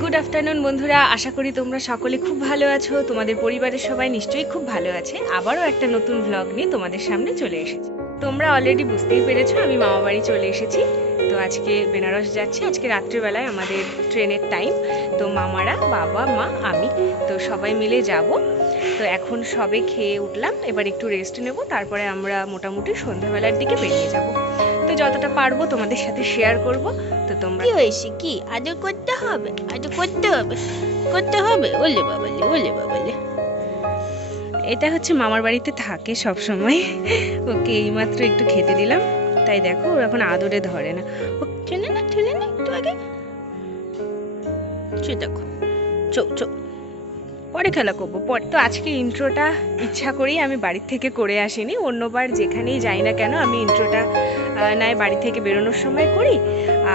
Good afternoon বন্ধুরা। আশা করি তোমরা সকলে খুব ভালো আছো। তোমাদের পরিবারের সবাই নিশ্চয়ই খুব ভালো আছে। আবারও একটা নতুন ভ্লগ নিয়ে তোমাদের সামনে চলে এসেছি। তোমরা অলরেডি বুঝতেই পেরেছ, আমি মামা বাড়ি চলে এসেছি। তো আজকে বেনারস যাচ্ছি। আজকে রাত্রিবেলায় আমাদের ট্রেনের টাইম তো মামারা, বাবা, মা, আমি, তো সবাই মিলে যাব। তো এখন সবে খেয়ে উঠলাম। এবার একটু রেস্ট নেব। তারপরে আমরা মোটামুটি সন্ধ্যাবেলার দিকে বেরিয়ে যাব। যতটা পারব তোমাদের সাথে শেয়ার করব। তো তোমরা কি হয়েছে কি? আজও করতে হবে? আজও করতে হবে? করতে হবে? ওলে বাবালে ওলে বাবালে এটা হচ্ছে মামার বাড়িতে থাকে সব সময় ওকে এইমাত্র একটু খেতে দিলাম। তাই দেখো ও এখন আদরে ধরে না। ও চলে না চলে না একটু আগে? চো দেখো। চো চো। পরে খেলা করব। পরে তো আজকে ইন্ট্রোটা ইচ্ছা করেই আমি বাড়ির থেকে করে আসিনি। অন্যবার যেখানেই যাই না কেন আমি ইন্ট্রোটা নয় বাড়ি থেকে বেরোনোর সময় করি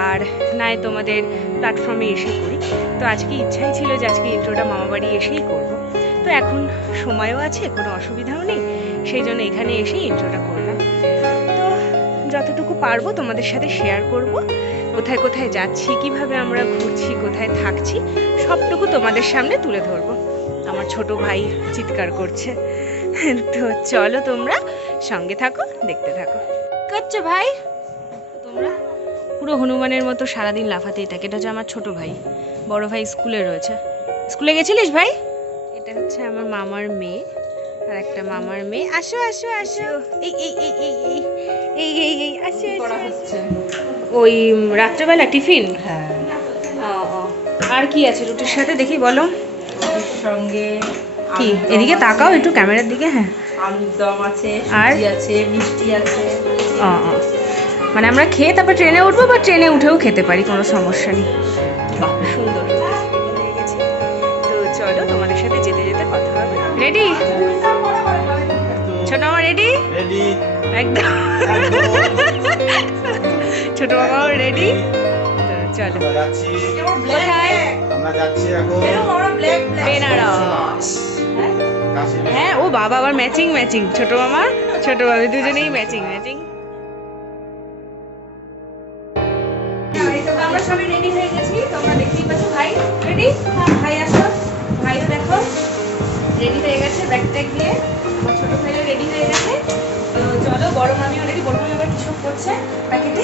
আর নয় তোমাদের প্ল্যাটফর্মে এসে করি। তো আজকে ইচ্ছাই ছিল যে আজকে ইন্ট্রোটা মামা বাড়ি এসেই করব। তো এখন সময়ও আছে, কোনো অসুবিধাও নেই। সেই জন্য এখানে এসেই ইন্ট্রোটা করলাম। তো যতটুকু পারব তোমাদের সাথে শেয়ার করব। কোথায় কোথায় যাচ্ছি, কীভাবে আমরা ঘুরছি, কোথায় থাকছি, সবটুকু তোমাদের সামনে তুলে ধরবো। আমার ছোট ভাই চিৎকার করছে। তো চলো তোমরা সঙ্গে থাকো দেখতে থাকো। করছ ভাই? তোমরা? পুরো হনুমানের মতো সারাদিন লাফাতেই থাকে। এটা হচ্ছে আমার ছোট ভাই। বড় ভাই স্কুলে রয়েছে। স্কুলে গেছিলিস ভাই? এটা হচ্ছে আমার মামার মেয়ে আর একটা মামার মেয়ে। আসো আসো আসো। এই এই এই এই এই এই এই এই আসো ওই রাত্রেবেলা টিফিন? হ্যাঁ। আর কি আছে রুটির সাথে? দেখি বলো। সঙ্গে কি? এদিকে তাকাও একটু ক্যামেরার দিকে হ্যাঁ। আলুর দম আছে আর? আছে মিষ্টি আছে। মানে আমরা খেয়ে তারপর ট্রেনে উঠবো বা ট্রেনে উঠেও খেতে পারি কোনো সমস্যা নেই। বাহ সুন্দর। তো চলো তোমাদের সাথে যেতে যেতে কথা হবে। রেডি ছোট মামা রেডি রেডি একদম। ছোট মামাও রেডি চলো। কোথায় আমরা যাচ্ছি এখন। বেনারস। হ্যাঁ ও বাবা আবার ম্যাচিং ম্যাচিং ছোট মামা ছোট বাবু দুজনেই ম্যাচিং ম্যাচিং আমরা সবাই রেডি হয়ে গেছি তোমরা দেখতেই পাচ্ছ ভাই। রেডি ভাই আসো। ভাইও দেখো। রেডি হয়ে গেছে ব্যাগ ট্যাগ দিয়ে। আমার ছোট ভাইও রেডি হয়ে গেছে। তো চলো বড় মামিও রেডি বড় মামি আবার কিছু করছে? প্যাকেটে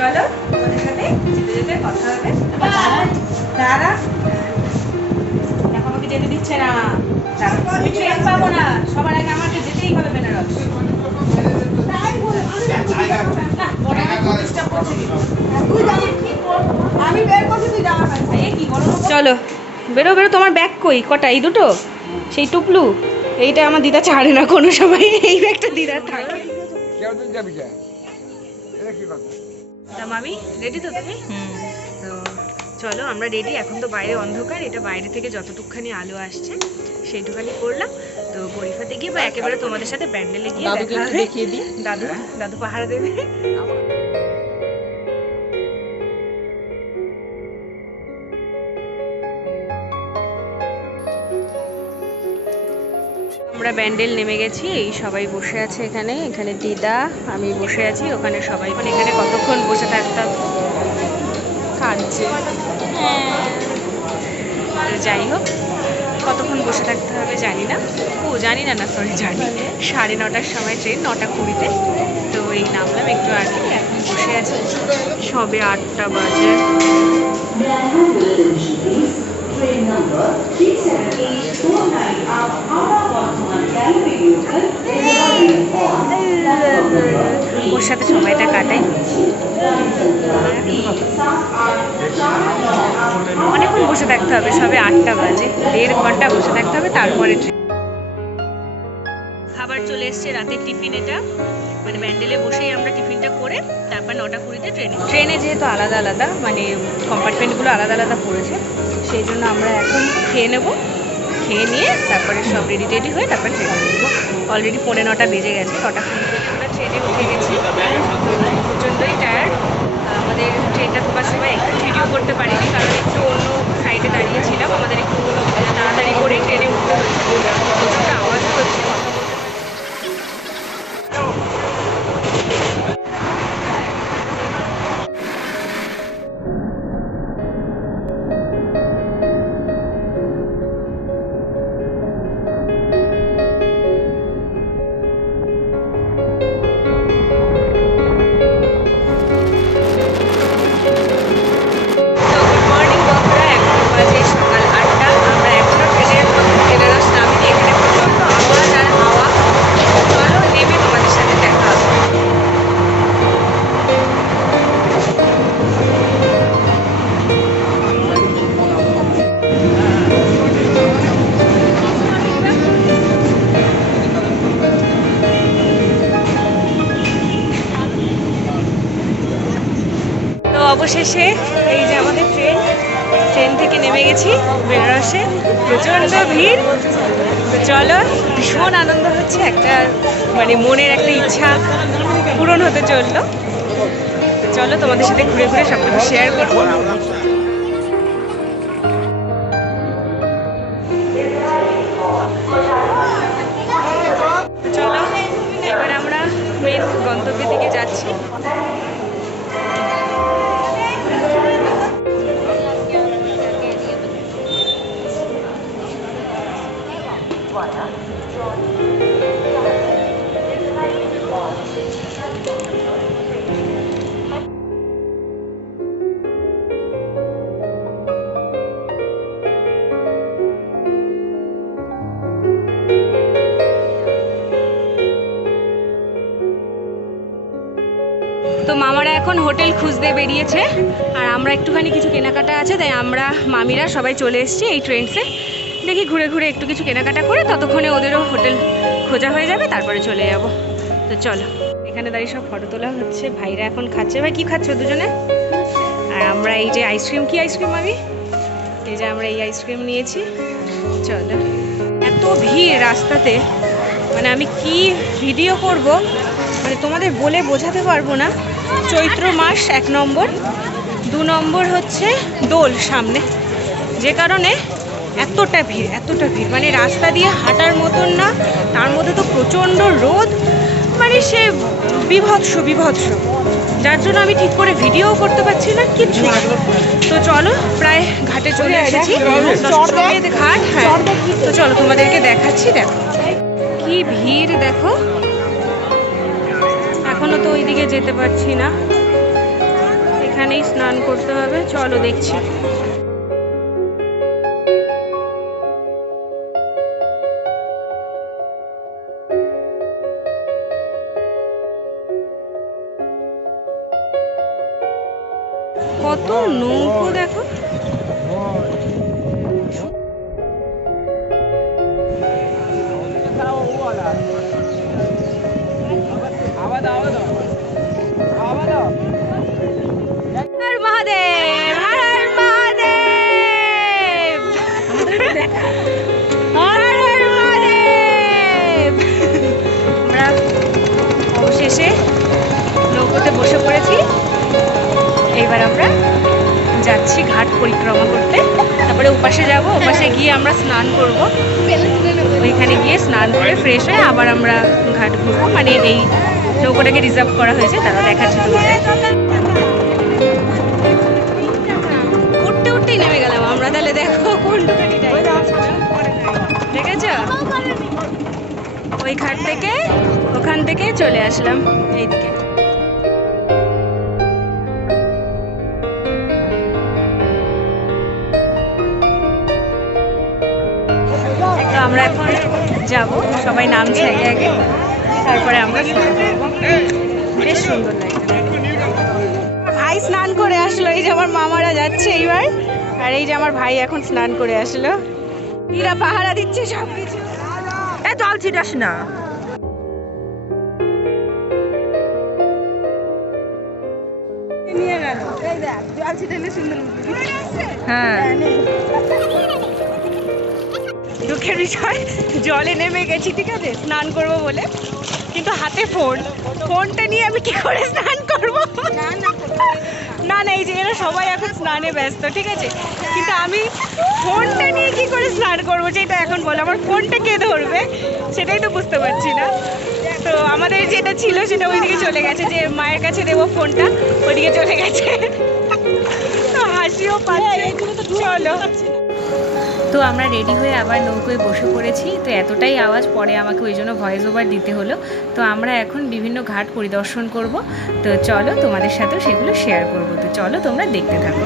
চলো তোমাদের সাথে যেতে যেতে কথা হবে। দাঁড়া দেখো আমাকে যেতে দিচ্ছে না। ট্রেন পাবো না। সবার আগে আমাকে যেতেই হবে বেনারস। এই কি? গরম চলো বেরো বেরো তোমার ব্যাগ কই? কটা? এই দুটো? সেই টুকলু এইটা আমার দিদা ছাড়ে না কোনো সময়। এই ব্যাগটা দিদা থাকে। তা মামি রেডি তো তুমি? তো চলো আমরা রেডি এখন তো বাইরে অন্ধকার এটা বাইরে থেকে যতটুকখানি আলো আসছে সেইটুখানি করলাম। তো গরিফাতে গিয়ে বা একেবারে তোমাদের সাথে প্যান্ডেলে গিয়ে দেখা হবে। দাদু দাদু পাহারা দেবে। আমরা ব্যান্ডেল নেমে গেছি, এই সবাই বসে আছে এখানে এখানে দিদা, আমি বসে আছি, ওখানে সবাই মানে এখানে কতক্ষণ বসে থাকতাম? কাঁদছে যাই হোক, কতক্ষণ বসে থাকতে হবে জানি না। ও, জানি না না সরি জানি। সাড়ে নটার সময় ট্রেন, নটা কুড়িতে। তো এই নামলাম একটু আগে, এখন বসে আছি। সবে আটটা বাজে। ওর সাথে সময়টা কাটাই অনেকক্ষণ বসে থাকতে হবে সবে আটটা বাজে। দেড় ঘণ্টা বসে থাকতে হবে তারপরে ট্রেন খাবার চলে এসছে রাতের টিফিন এটা। মানে ব্যান্ডেলে বসেই আমরা টিফিনটা করে তারপর নটা কুড়িতে ট্রেনে ট্রেনে যেহেতু আলাদা আলাদা মানে কম্পার্টমেন্টগুলো আলাদা আলাদা পড়েছে। সেই জন্য আমরা এখন খেয়ে নেব। খেয়ে নিয়ে তারপরে সব রেডি টেডি হয়ে তারপরে ট্রেনে উঠবো অলরেডি পৌনে নটা বেজে গেছে, নটা আমরা ট্রেনে উঠে গেছি। প্রচণ্ডই টায়ার্ড আমাদের ট্রেনটা তোমার সময় একটু ভিডিও করতে পারিনি, কারণ একটু অন্য সাইডে দাঁড়িয়েছিলাম আমাদের অবশেষে এই যে আমাদের ট্রেন ট্রেন থেকে নেমে গেছি বেনারসে। প্রচণ্ড ভিড়। তো চলো, ভীষণ আনন্দ হচ্ছে, একটা মানে মনের একটা ইচ্ছা পূরণ হতে চলল। চলো তোমাদের সাথে ঘুরে ঘুরে সবটুকু শেয়ার করব। তো মামারা এখন হোটেল খুঁজতে বেরিয়েছে। আর আমরা একটুখানি কিছু কেনাকাটা আছে, তাই আমরা মামিরা সবাই চলে এসেছি এই ট্রেন্সে দেখি ঘুরে ঘুরে একটু কিছু কেনাকাটা করে ততক্ষণে ওদেরও হোটেল খোঁজা হয়ে যাবে, তারপরে চলে যাব। তো চলো, এখানে দাঁড়িয়ে সব ফটো তোলা হচ্ছে, ভাইরা এখন খাচ্ছে। ভাই, কি খাচ্ছ দুজনে? আর আমরা এই যে আইসক্রিম, কি আইসক্রিম আমি এই যে আমরা এই আইসক্রিম নিয়েছি। চলো, এত ভিড় রাস্তাতে মানে আমি কি ভিডিও করব? মানে তোমাদের বলে বোঝাতে পারব না। চৈত্র মাস এক নম্বর, দু নম্বর হচ্ছে দোল সামনে। যে কারণে এতটা ভিড় এতটা ভিড়। মানে রাস্তা দিয়ে হাঁটার মতন না, তার মধ্যে তো প্রচণ্ড রোদ। মানে সে বিভৎস বিভৎস। যার জন্য আমি ঠিক করে ভিডিও করতে পারছি না কিছু তো চলো, প্রায় ঘাটে চলে এসেছি। ঘাট হ্যাঁ। তো চলো তোমাদেরকে দেখাচ্ছি, দেখো। কি ভিড়, দেখো। এখনও তো ওইদিকে যেতে পারছি না। এখানেই স্নান করতে হবে। চলো দেখছি। অবশেষে নৌকোতে বসে পড়েছি। এইবার আমরা যাচ্ছি ঘাট পরিক্রমা করতে। তারপরে উপাসে যাব উপাসে গিয়ে আমরা স্নান করব। ওইখানে গিয়ে স্নান করে ফ্রেশ হয়ে আবার আমরা ঘাট ঘুরবো। মানে এই নৌকোটাকে রিজার্ভ করা হয়েছে তারা দেখাচ্ছি তোমাদের। উঠতে উঠতেই নেমে গেলাম আমরা, তাহলে দেখো কোনটুখানি ওই ঘাট থেকে ওখান থেকে চলে আসলাম, এইদিকে। আমরা এখন যাব, সবাই নামছে আগে আগে তারপরে আমরা বেশ সুন্দর লাগছে। ভাই স্নান করে আসলো, এই যে আমার মামারা যাচ্ছে এইবার, আর এই যে আমার ভাই এখন স্নান করে আসলো। এরা পাহারা দিচ্ছে সব কিছু জল না হ্যাঁ। দুঃখের বিষয় জলে নেমে গেছি ঠিক আছে? স্নান করব বলে। কিন্তু হাতে ফোন। ফোনটা নিয়ে আমি কি করে স্নান করব? না না এই যে এরা সবাই এখন স্নানে ব্যস্ত ঠিক আছে? কিন্তু আমি ফোনটা নিয়ে কি করে স্নান করব যেটা এখন বলো? আমার ফোনটা কে ধরবে? সেটাই তো বুঝতে পারছি না। তো আমাদের যেটা ছিল সেটা ওইদিকে চলে গেছে যে মায়ের কাছে দেবো ফোনটা ওইদিকে চলে গেছে। তো হাসিও পাচ্ছে। চলো। তো আমরা রেডি হয়ে আবার নৌকোয় বসে পড়েছি। তো এতটাই আওয়াজ, পরে আমাকে ওই জন্য ভয়েস ওভার দিতে হলো। তো আমরা এখন বিভিন্ন ঘাট পরিদর্শন করব। তো চলো তোমাদের সাথেও সেগুলো শেয়ার করব। তো চলো তোমরা দেখতে থাকো।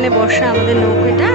এখানে বসা আমাদের নৌকাটা।